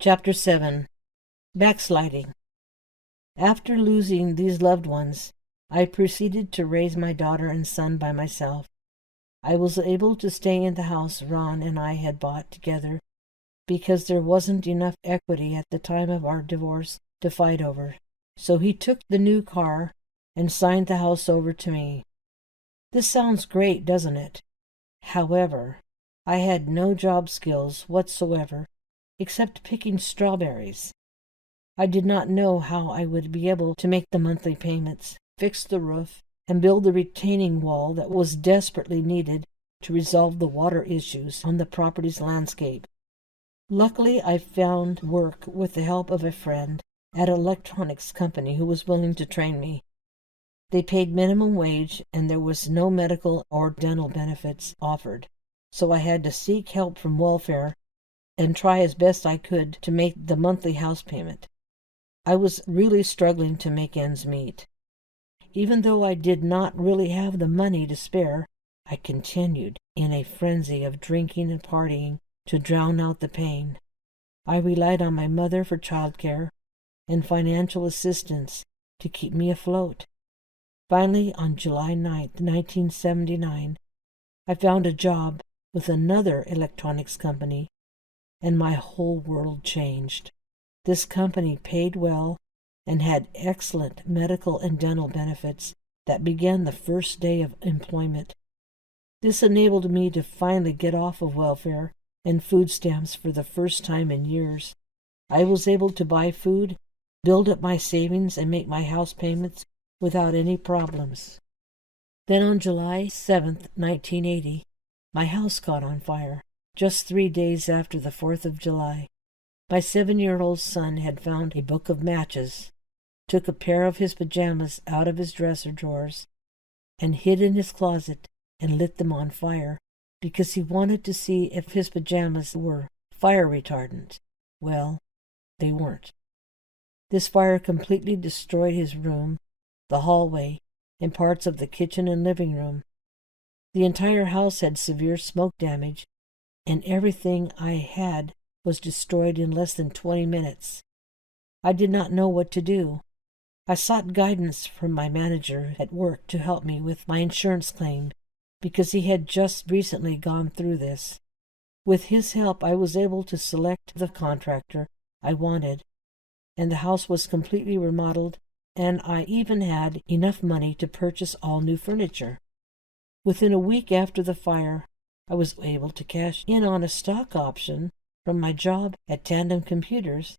Chapter 7. Backsliding. After losing these loved ones, I proceeded to raise my daughter and son by myself. I was able to stay in the house Ron and I had bought together because there wasn't enough equity at the time of our divorce to fight over. So he took the new car and signed the house over to me. This sounds great, doesn't it? However, I had no job skills whatsoever except picking strawberries. I did not know how I would be able to make the monthly payments, fix the roof, and build the retaining wall that was desperately needed to resolve the water issues on the property's landscape. Luckily, I found work with the help of a friend at an electronics company who was willing to train me. They paid minimum wage, and there was no medical or dental benefits offered, so I had to seek help from welfare and try as best I could to make the monthly house payment. I was really struggling to make ends meet. Even though I did not really have the money to spare, I continued in a frenzy of drinking and partying to drown out the pain. I relied on my mother for childcare and financial assistance to keep me afloat. Finally, on July 9th, 1979, I found a job with another electronics company, and my whole world changed. This company paid well and had excellent medical and dental benefits that began the first day of employment. This enabled me to finally get off of welfare and food stamps for the first time in years. I was able to buy food, build up my savings, and make my house payments without any problems. Then on July 7th, 1980, my house caught on fire, just 3 days after the 4th of July. My 7-year-old son had found a book of matches, took a pair of his pajamas out of his dresser drawers, and hid in his closet and lit them on fire because he wanted to see if his pajamas were fire retardant. Well, they weren't. This fire completely destroyed his room, the hallway, and parts of the kitchen and living room. The entire house had severe smoke damage, and everything I had was destroyed in less than 20 minutes. I did not know what to do. I sought guidance from my manager at work to help me with my insurance claim, because he had just recently gone through this. With his help, I was able to select the contractor I wanted, and the house was completely remodeled, and I even had enough money to purchase all new furniture. Within a week after the fire, I was able to cash in on a stock option from my job at Tandem Computers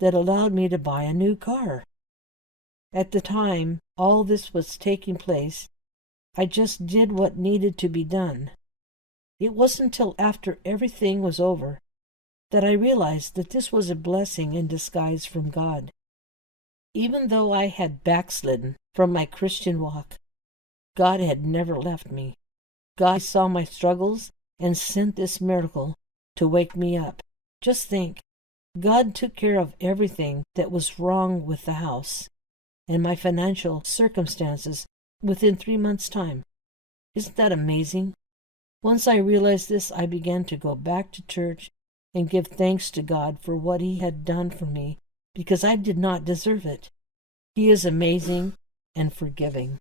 that allowed me to buy a new car. At the time all this was taking place, I just did what needed to be done. It wasn't until after everything was over that I realized that this was a blessing in disguise from God. Even though I had backslidden from my Christian walk, God had never left me. God saw my struggles and sent this miracle to wake me up. Just think, God took care of everything that was wrong with the house and my financial circumstances within 3 months' time. Isn't that amazing? Once I realized this, I began to go back to church and give thanks to God for what He had done for me, because I did not deserve it. He is amazing and forgiving.